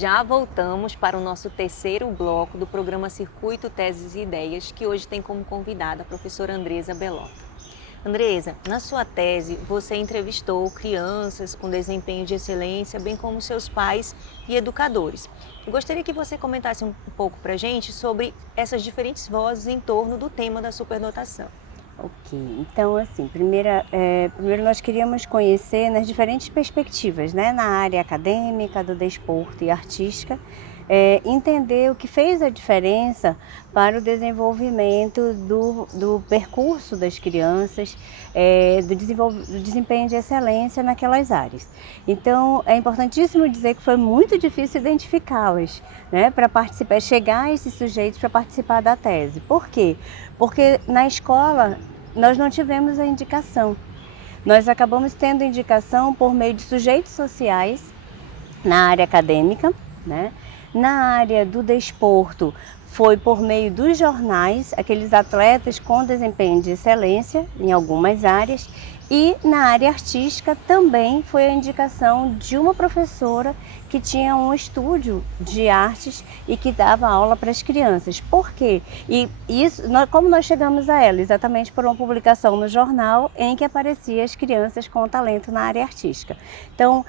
Já voltamos para o nosso terceiro bloco do programa Circuito Teses e Ideias, que hoje tem como convidada a professora Andresa Bellotto. Andresa, na sua tese, você entrevistou crianças com desempenho de excelência, bem como seus pais e educadores. Eu gostaria que você comentasse um pouco para a gente sobre essas diferentes vozes em torno do tema da superdotação. Ok, então assim, primeiro nós queríamos conhecer nas diferentes perspectivas, né, na área acadêmica, do desporto e artística, entender o que fez a diferença para o desenvolvimento do percurso das crianças, do desempenho de excelência naquelas áreas. Então é importantíssimo dizer que foi muito difícil identificá-las, né, para participar, chegar a esses sujeitos para participar da tese. Por quê? Porque na escola nós não tivemos a indicação. Nós acabamos tendo indicação por meio de sujeitos sociais na área acadêmica, né? Na área do desporto foi por meio dos jornais, aqueles atletas com desempenho de excelência em algumas áreas, e na área artística também foi a indicação de uma professora que tinha um estúdio de artes e que dava aula para as crianças. Por quê? E isso, como nós chegamos a ela? Exatamente por uma publicação no jornal em que aparecia as crianças com talento na área artística. Então,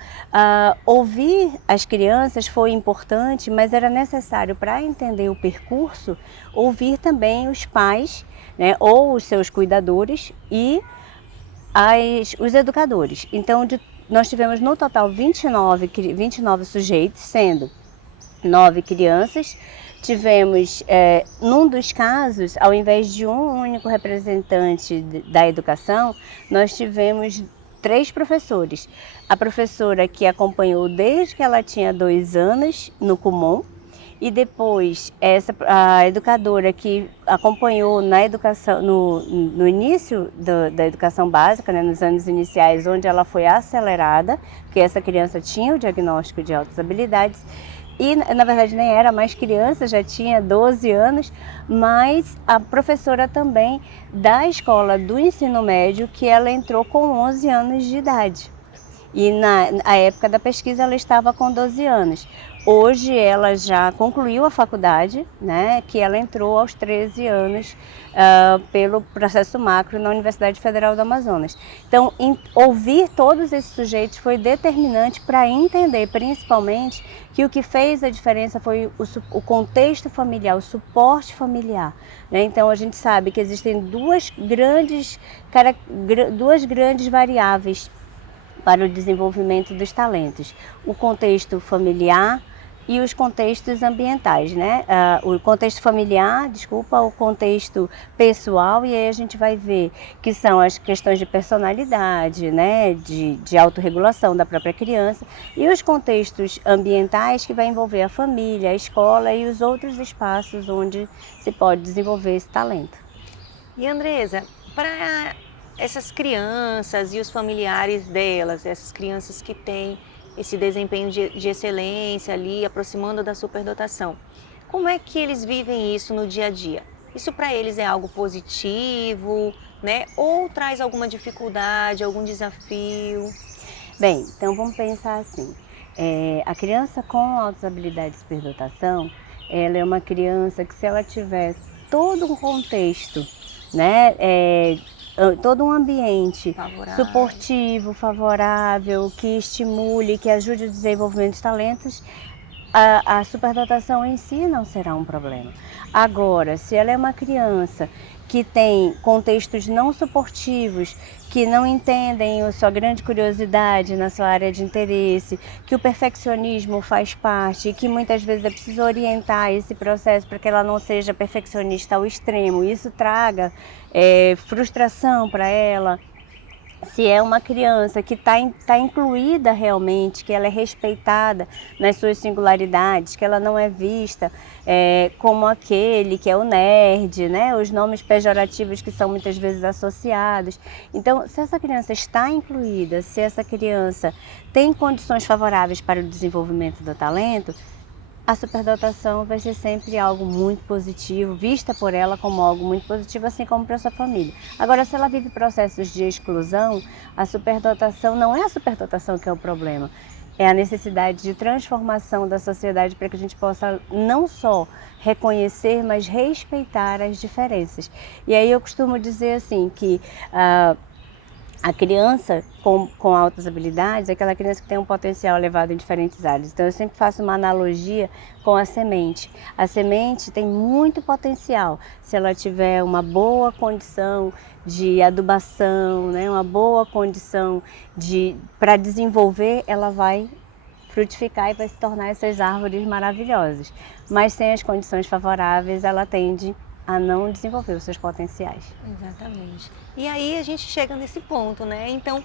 ouvir as crianças foi importante, mas era necessário, para entender o percurso, ouvir também os pais, né, ou os seus cuidadores e os educadores. Então, nós tivemos no total 29 sujeitos, sendo 9 crianças. Tivemos, num dos casos, ao invés de um único representante da educação, nós tivemos 3 professores. A professora que acompanhou desde que ela tinha 2 anos no Kumon, e depois a educadora que acompanhou na educação, no início da educação básica, né, nos anos iniciais, onde ela foi acelerada, porque essa criança tinha o diagnóstico de altas habilidades, e na verdade nem era mais criança, já tinha 12 anos, mas a professora também da escola do ensino médio, que ela entrou com 11 anos de idade. E na época da pesquisa ela estava com 12 anos. Hoje ela já concluiu a faculdade, né, que ela entrou aos 13 anos pelo processo macro na Universidade Federal do Amazonas. Então, ouvir todos esses sujeitos foi determinante para entender, principalmente, que o que fez a diferença foi o contexto familiar, o suporte familiar, né? Então, a gente sabe que existem duas grandes variáveis para o desenvolvimento dos talentos: o contexto familiar e os contextos ambientais, né? O contexto familiar, o contexto pessoal, e aí a gente vai ver que são as questões de personalidade, né? De autorregulação da própria criança, e os contextos ambientais, que vai envolver a família, a escola e os outros espaços onde se pode desenvolver esse talento. E Andresa, para essas crianças e os familiares delas, essas crianças que têm esse desempenho de excelência ali, aproximando da superdotação, como é que eles vivem isso no dia a dia? Isso para eles é algo positivo, né? Ou traz alguma dificuldade, algum desafio? Bem, então vamos pensar assim, a criança com altas habilidades de superdotação, ela é uma criança que, se ela tiver todo um contexto, né, todo um ambiente suportivo, favorável, que estimule, que ajude o desenvolvimento dos talentos, a superdotação em si não será um problema. Agora, se ela é uma criança que tem contextos não suportivos, que não entendem a sua grande curiosidade na sua área de interesse, que o perfeccionismo faz parte e que muitas vezes é preciso orientar esse processo para que ela não seja perfeccionista ao extremo, isso traga frustração para ela. Se é uma criança que tá incluída realmente, que ela é respeitada nas suas singularidades, que ela não é vista como aquele que é o nerd, né? Os nomes pejorativos que são muitas vezes associados. Então, se essa criança está incluída, se essa criança tem condições favoráveis para o desenvolvimento do talento, a superdotação vai ser sempre algo muito positivo, vista por ela como algo muito positivo, assim como para a sua família. Agora, se ela vive processos de exclusão, a superdotação não é a superdotação que é o problema, é a necessidade de transformação da sociedade para que a gente possa não só reconhecer, mas respeitar as diferenças. E aí eu costumo dizer assim que a criança com altas habilidades é aquela criança que tem um potencial elevado em diferentes áreas. Então eu sempre faço uma analogia com a semente. A semente tem muito potencial se ela tiver uma boa condição de adubação, né, uma boa condição para desenvolver, ela vai frutificar e vai se tornar essas árvores maravilhosas. Mas sem as condições favoráveis, ela tende a não desenvolver os seus potenciais. Exatamente. E aí a gente chega nesse ponto, né? Então,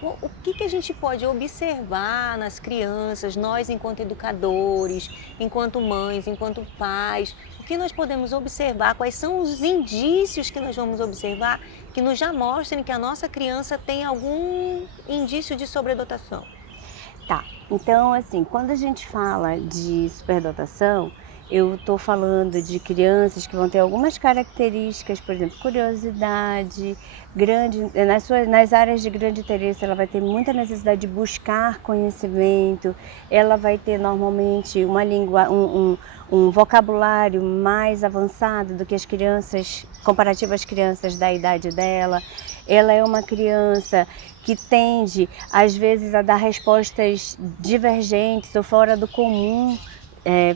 o que a gente pode observar nas crianças, nós enquanto educadores, enquanto mães, enquanto pais, o que nós podemos observar, quais são os indícios que nós vamos observar que nos já mostrem que a nossa criança tem algum indício de sobredotação? Tá, então assim, quando a gente fala de superdotação, eu estou falando de crianças que vão ter algumas características, por exemplo, curiosidade, nas áreas de grande interesse, ela vai ter muita necessidade de buscar conhecimento, ela vai ter normalmente uma língua, um vocabulário mais avançado do que as crianças, comparativo às crianças da idade dela. Ela é uma criança que tende, às vezes, a dar respostas divergentes ou fora do comum,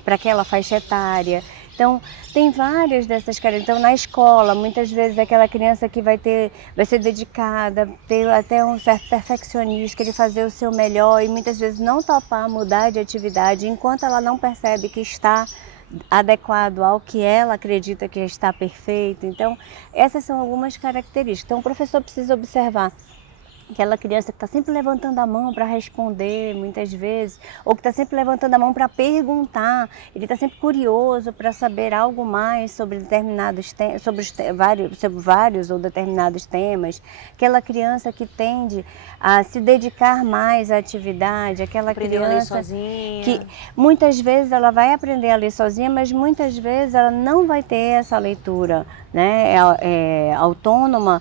para aquela faixa etária. Então, tem várias dessas características. Então, na escola, muitas vezes aquela criança que vai ser dedicada, ter até um certo perfeccionismo, querer fazer o seu melhor e muitas vezes não topar mudar de atividade enquanto ela não percebe que está adequado ao que ela acredita que está perfeito. Então, essas são algumas características. Então, o professor precisa observar aquela criança que está sempre levantando a mão para responder, muitas vezes, ou que está sempre levantando a mão para perguntar, ele está sempre curioso para saber algo mais sobre determinados temas, sobre vários ou determinados temas, aquela criança que tende a se dedicar mais à atividade, aquela criança que muitas vezes ela vai aprender a ler sozinha, mas muitas vezes ela não vai ter essa leitura, né, autônoma,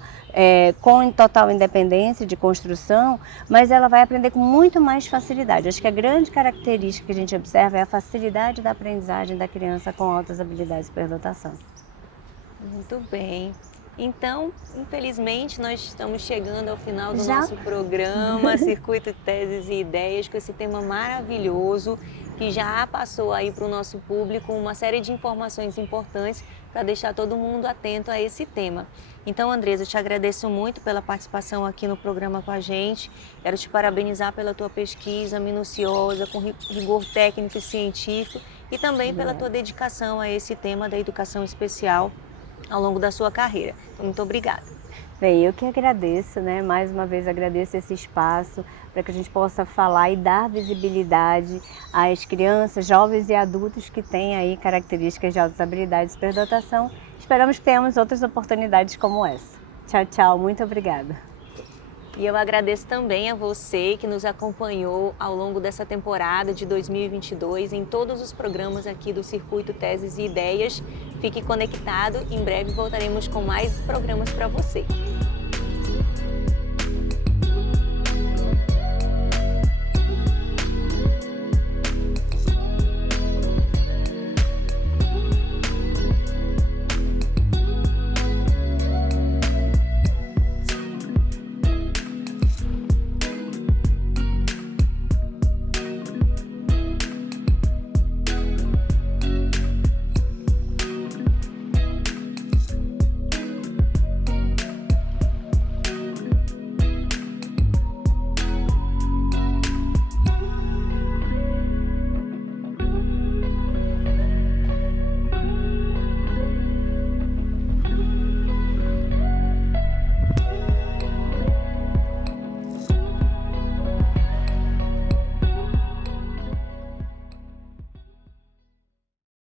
com total independência de construção, mas ela vai aprender com muito mais facilidade. Acho que a grande característica que a gente observa é a facilidade da aprendizagem da criança com altas habilidades de superdotação. Muito bem. Então, infelizmente, nós estamos chegando ao final do nosso programa Circuito Teses e Ideias, com esse tema maravilhoso que já passou aí para o nosso público uma série de informações importantes para deixar todo mundo atento a esse tema. Então, Andresa, eu te agradeço muito pela participação aqui no programa com a gente. Quero te parabenizar pela tua pesquisa minuciosa, com rigor técnico e científico e também pela tua dedicação a esse tema da educação especial ao longo da sua carreira. Então, muito obrigada. Bem, eu que agradeço, né? Mais uma vez agradeço esse espaço para que a gente possa falar e dar visibilidade às crianças, jovens e adultos que têm aí características de altas habilidades de superdotação. Esperamos que tenhamos outras oportunidades como essa. Tchau, tchau. Muito obrigada. E eu agradeço também a você que nos acompanhou ao longo dessa temporada de 2022 em todos os programas aqui do Circuito Teses e Ideias. Fique conectado, em breve voltaremos com mais programas para você.